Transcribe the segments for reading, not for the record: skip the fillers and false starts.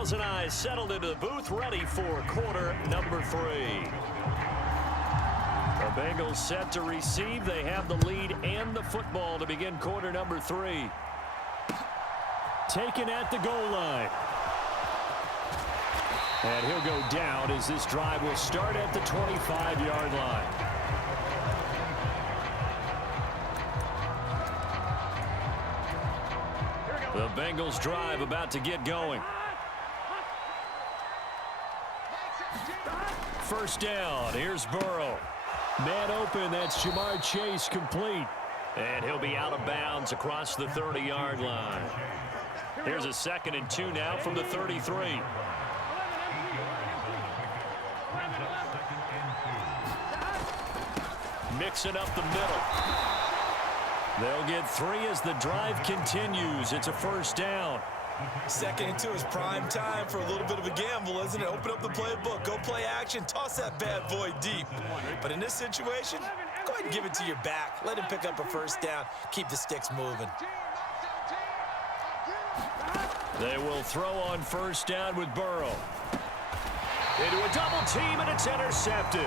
Charles and I settled into the booth, ready for quarter number 3. The Bengals set to receive. They have the lead and the football to begin quarter number 3. Taken at the goal line. And he'll go down as this drive will start at the 25-yard line. The Bengals drive about to get going. First down. Here's Burrow. Man open. That's Jamar Chase complete. And he'll be out of bounds across the 30-yard line. Here's a 2nd and 2 now from the 33. Mixing up the middle. They'll get 3 as the drive continues. It's a first down. 2nd and 2 is prime time for a little bit of a gamble, isn't it? Open up the playbook, go play action, toss that bad boy deep. But in this situation, go ahead and give it to your back. Let him pick up a first down. Keep the sticks moving. They will throw on first down with Burrow. Into a double team, and it's intercepted.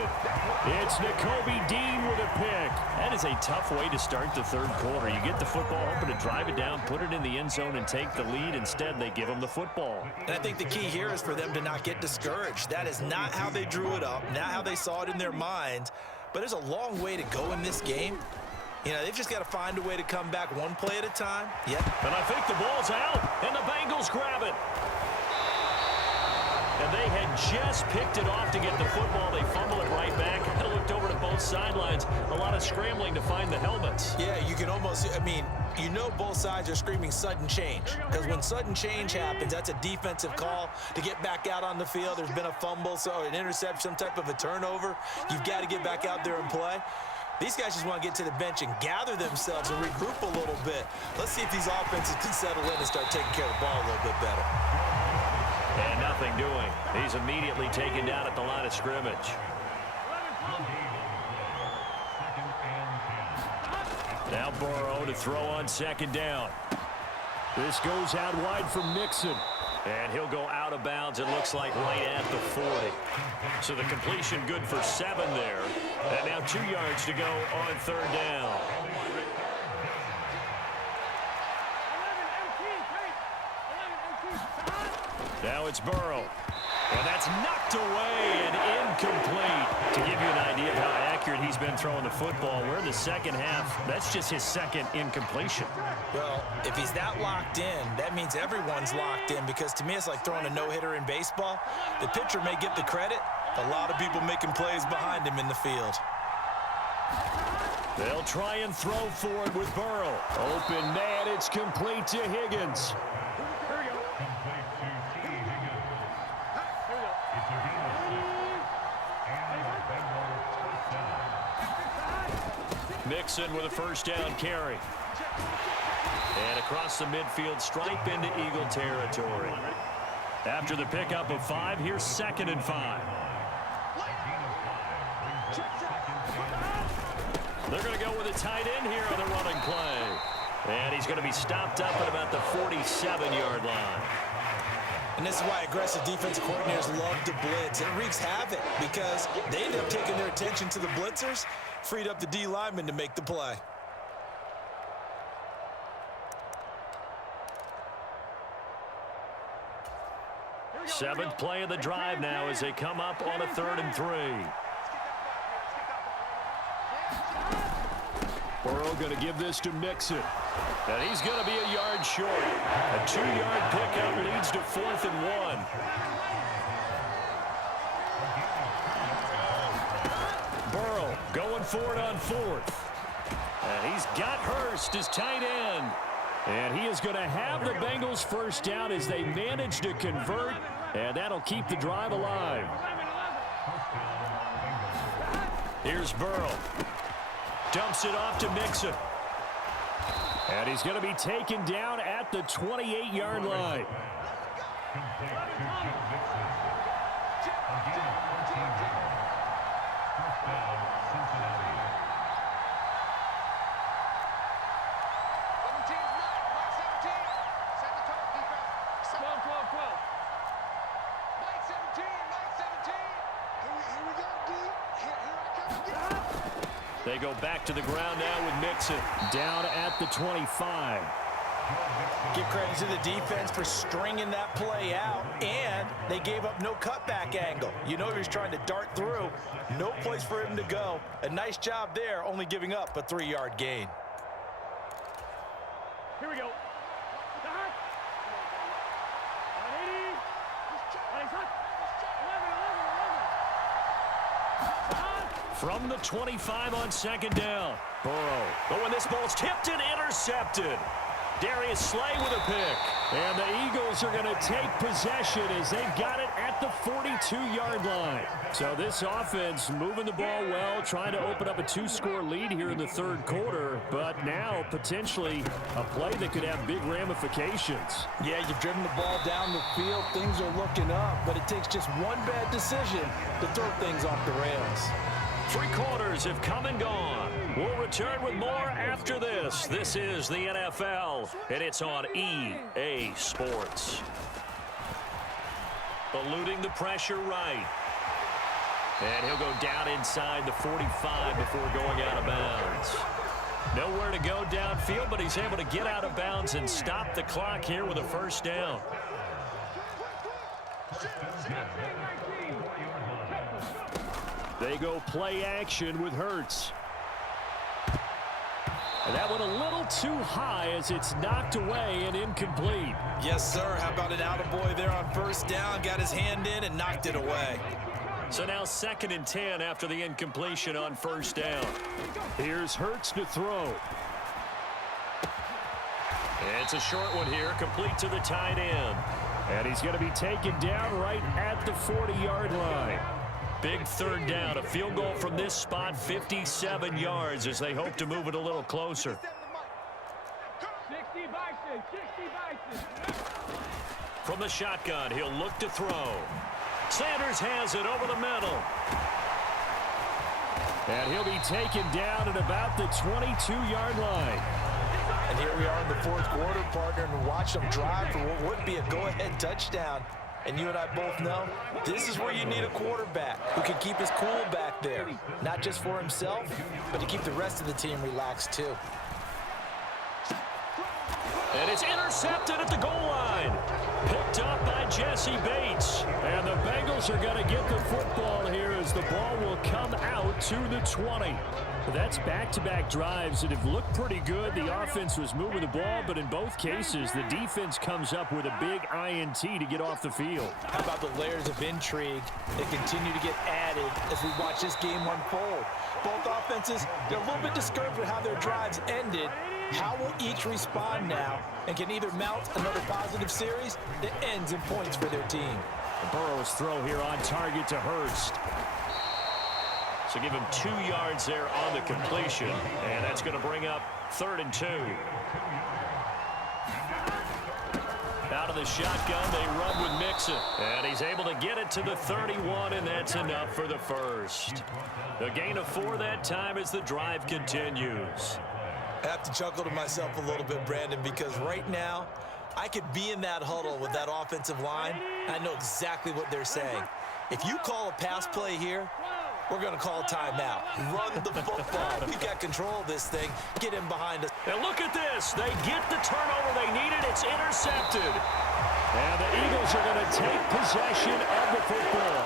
It's Nakobe Dean with a pick. That is a tough way to start the third quarter. You get the football, hoping to drive it down, put it in the end zone, and take the lead. Instead, they give them the football. And I think the key here is for them to not get discouraged. That is not how they drew it up, not how they saw it in their minds. But there's a long way to go in this game. You know, they've just got to find a way to come back one play at a time. Yep. And I think the ball's out, and the Bengals grab it. And they had just picked it off to get the football. They fumble it right back. I looked over to both sidelines. A lot of scrambling to find the helmets. Yeah, you can almost, I mean, you know both sides are screaming sudden change. Because when sudden change happens, that's a defensive call to get back out on the field. There's been a fumble, so an interception, some type of a turnover. You've got to get back out there and play. These guys just want to get to the bench and gather themselves and regroup a little bit. Let's see if these offenses can settle in and start taking care of the ball a little bit better. And nothing doing. He's immediately taken down at the line of scrimmage. Now Burrow to throw on 2nd down. This goes out wide for Mixon. And he'll go out of bounds, it looks like, right at the 40. So the completion good for 7 there. And now 2 yards to go on 3rd down. Now it's Burrow. And that's knocked away and incomplete. To give you an idea of how accurate he's been throwing the football, we're in the second half. That's just his 2nd incompletion. Well, if he's that locked in, that means everyone's locked in, because to me it's like throwing a no-hitter in baseball. The pitcher may get the credit. A lot of people making plays behind him in the field. They'll try and throw for it with Burrow. Open man, it's complete to Higgins. Mixon with a first down carry. And across the midfield stripe into Eagle territory. After the pickup of 5, here's 2nd and 5. They're going to go with a tight end here on the running play. And he's going to be stopped up at about the 47-yard line. And this is why aggressive defensive coordinators love to blitz. It wreaks havoc because they end up taking their attention to the blitzers, freed up the D lineman to make the play. Seventh play of the drive now as they come up on a 3rd and 3. Burrow going to give this to Mixon. And he's going to be a yard short. A 2-yard pickup leads to 4th and 1. Burrow going for it on 4th. And he's got Hurst as tight end. And he is going to have the Bengals first down as they manage to convert. And that'll keep the drive alive. Here's Burrow. Dumps it off to Mixon. And he's going to be taken down at the 28-yard line. They go back to the ground now with Mixon. Down at the 25. Give credit to the defense for stringing that play out, and they gave up no cutback angle. You know he was trying to dart through. No place for him to go. A nice job there, only giving up a 3-yard gain. Here we go. From the 25 on second down. Burrow. But when this ball's tipped and intercepted. Darius Slay with a pick. And the Eagles are going to take possession as they've got it at the 42-yard line. So this offense moving the ball well, trying to open up a 2-score lead here in the third quarter, but now potentially a play that could have big ramifications. Yeah, you've driven the ball down the field. Things are looking up, but it takes just one bad decision to throw things off the rails. 3 quarters have come and gone. We'll return with more after this. This is the NFL, and it's on EA Sports. Eluding the pressure right. And he'll go down inside the 45 before going out of bounds. Nowhere to go downfield, but he's able to get out of bounds and stop the clock here with a first down. They go play action with Hurts. And that went a little too high as it's knocked away and incomplete. Yes, sir. How about an attaboy there on first down? Got his hand in and knocked it away. So now 2nd and 10 after the incompletion on first down. Here's Hurts to throw. It's a short one here, complete to the tight end. And he's going to be taken down right at the 40-yard line. Big third down, a field goal from this spot, 57 yards as they hope to move it a little closer. 60 Bison. From the shotgun, he'll look to throw. Sanders has it over the middle. And he'll be taken down at about the 22-yard line. And here we are in the fourth quarter, partner, and watch them drive for what would be a go-ahead touchdown. And you and I both know this is where you need a quarterback who can keep his cool back there. Not just for himself, but to keep the rest of the team relaxed too. And it's intercepted at the goal line. Picked up by Jesse Bates. And the Bengals are going to get the football here as the ball will come out to the 20. That's back-to-back drives that have looked pretty good. The offense was moving the ball, but in both cases, the defense comes up with a big INT to get off the field. How about the layers of intrigue that continue to get added as we watch this game unfold? Both offenses, they're a little bit discouraged with how their drives ended. How will each respond now and can either mount another positive series that ends in points for their team? Burrow's throw here on target to Hurst. So give him 2 yards there on the completion, and that's going to bring up 3rd and 2. Out of the shotgun, they run with Mixon, and he's able to get it to the 31, and that's enough for the first. A gain of 4 that time as the drive continues. I have to chuckle to myself a little bit, Brandon, because right now I could be in that huddle with that offensive line. I know exactly what they're saying. If you call a pass play here, we're going to call a timeout. Run the football. We've got control of this thing. Get him behind us. And look at this. They get the turnover they needed. It's intercepted. And the Eagles are going to take possession of the football.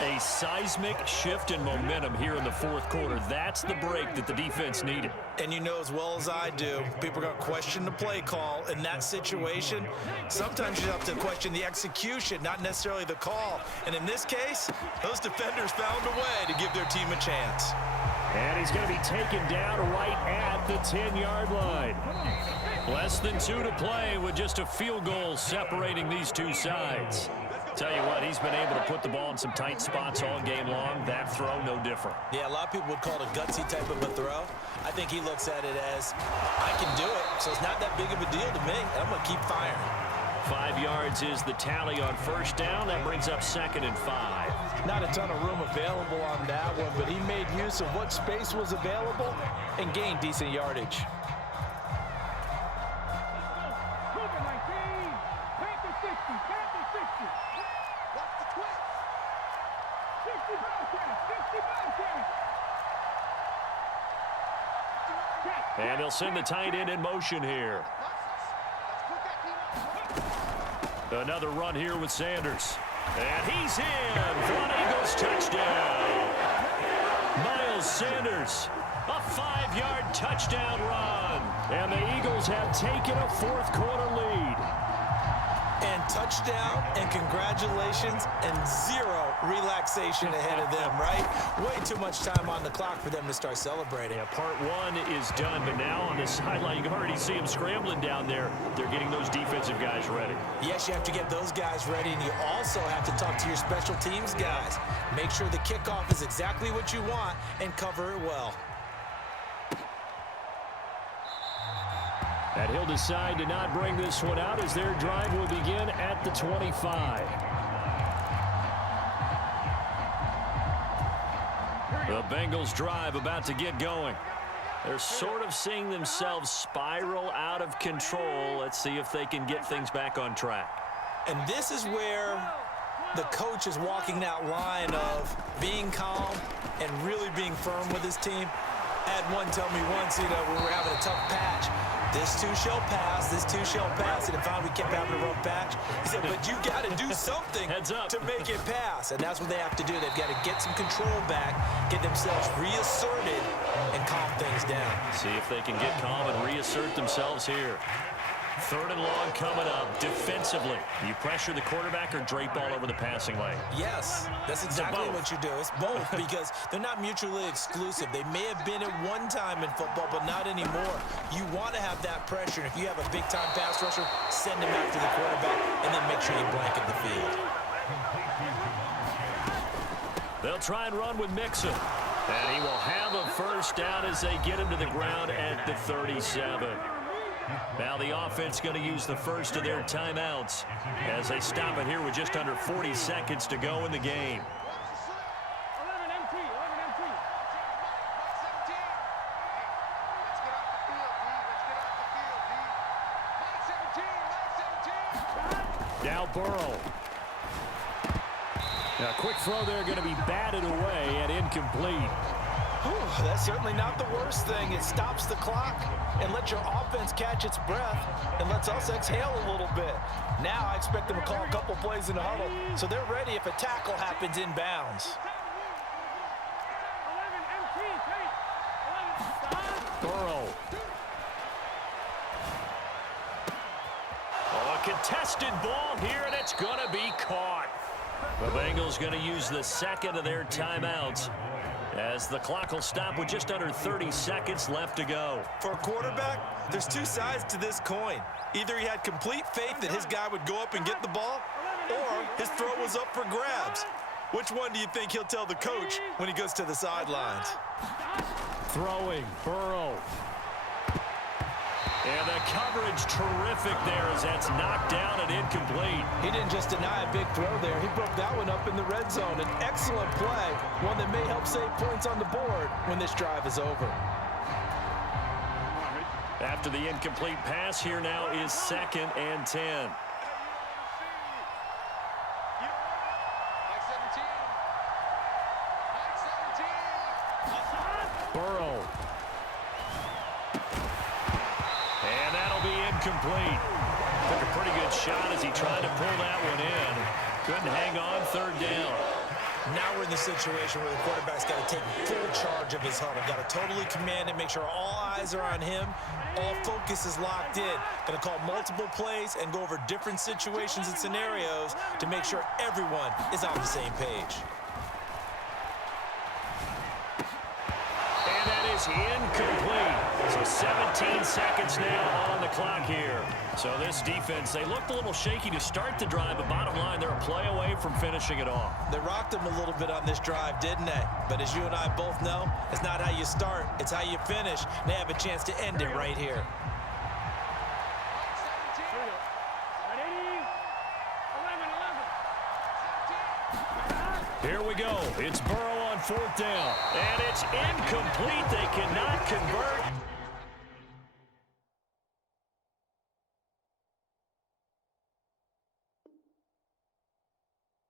A seismic shift in momentum here in the fourth quarter. That's the break that the defense needed. And you know as well as I do, people are going to question the play call in that situation. Sometimes you have to question the execution, not necessarily the call. And in this case, those defenders found a way to give their team a chance. And he's going to be taken down right at the 10-yard line. Less than 2 to play with just a field goal separating these two sides. Tell you what, he's been able to put the ball in some tight spots all game long. That throw, no different. Yeah, a lot of people would call it a gutsy type of a throw. I think he looks at it as, I can do it, so it's not that big of a deal to me, and I'm going to keep firing. 5 yards is the tally on first down. That brings up 2nd and 5. Not a ton of room available on that one, but he made use of what space was available and gained decent yardage. And they'll send the tight end in motion here. Another run here with Sanders. And he's in for an Eagles touchdown. Miles Sanders, a 5-yard touchdown run. And the Eagles have taken a fourth-quarter lead. And touchdown, and congratulations, and zero relaxation ahead of them, right? Way too much time on the clock for them to start celebrating. Yeah, part one is done, but now on the sideline, you can already see them scrambling down there. They're getting those defensive guys ready. Yes, you have to get those guys ready, and you also have to talk to your special teams guys. Make sure the kickoff is exactly what you want and cover it well. And he'll decide to not bring this one out as their drive will begin at the 25. The Bengals drive about to get going. They're sort of seeing themselves spiral out of control. Let's see if they can get things back on track. And this is where the coach is walking that line of being calm and really being firm with his team. I had one tell me once, when we were having a tough patch, this too shall pass, this too shall pass, and if we kept having a rough patch, he said, but you got to do something to make it pass, and that's what they have to do. They've got to get some control back, get themselves reasserted, and calm things down. See if they can get calm and reassert themselves here. 3rd and long coming up. Defensively, you pressure the quarterback or drape all over the passing lane? Yes, that's exactly what you do. It's both because they're not mutually exclusive. They may have been at one time in football, but not anymore. You want to have that pressure. And if you have a big-time pass rusher, send him after the quarterback and then make sure you blanket the field. They'll try and run with Mixon. And he will have a first down as they get him to the ground at the 37. Now the offense going to use the first of their timeouts as they stop it here with just under 40 seconds to go in the game. 11 MT, 11 MT. Now Burrow. Now, quick throw there going to be batted away and incomplete. Whew, that's certainly not the worst thing. It stops the clock and lets your offense catch its breath and lets us exhale a little bit. Now I expect them to call a couple plays in the huddle so they're ready if a tackle happens inbounds. 11 MT, Burrow. Oh, a contested ball here, and it's going to be caught. The Bengals going to use the second of their timeouts as the clock will stop with just under 30 seconds left to go. For a quarterback, there's two sides to this coin. Either he had complete faith that his guy would go up and get the ball, or his throw was up for grabs. Which one do you think he'll tell the coach when he goes to the sidelines? Throwing, Burrow. And the coverage terrific there as that's knocked down and incomplete. He didn't just deny a big throw there. He broke that one up in the red zone. An excellent play, one that may help save points on the board when this drive is over. After the incomplete pass, here now is 2nd and 10. Burrow. And that'll be incomplete. Took a pretty good shot as he tried to pull that one in. Couldn't hang on 3rd down. Now we're in the situation where the quarterback's got to take full charge of his huddle. Got to totally command it, make sure all eyes are on him. All focus is locked in. Going to call multiple plays and go over different situations and scenarios to make sure everyone is on the same page. And that is incomplete. So 17 seconds now on the clock here. So this defense, they looked a little shaky to start the drive, but bottom line, they're a play away from finishing it off. They rocked him a little bit on this drive, didn't they? But as you and I both know, it's not how you start, it's how you finish. They have a chance to end it right here. Here we go. It's Burrow on 4th down. And it's incomplete. They cannot convert.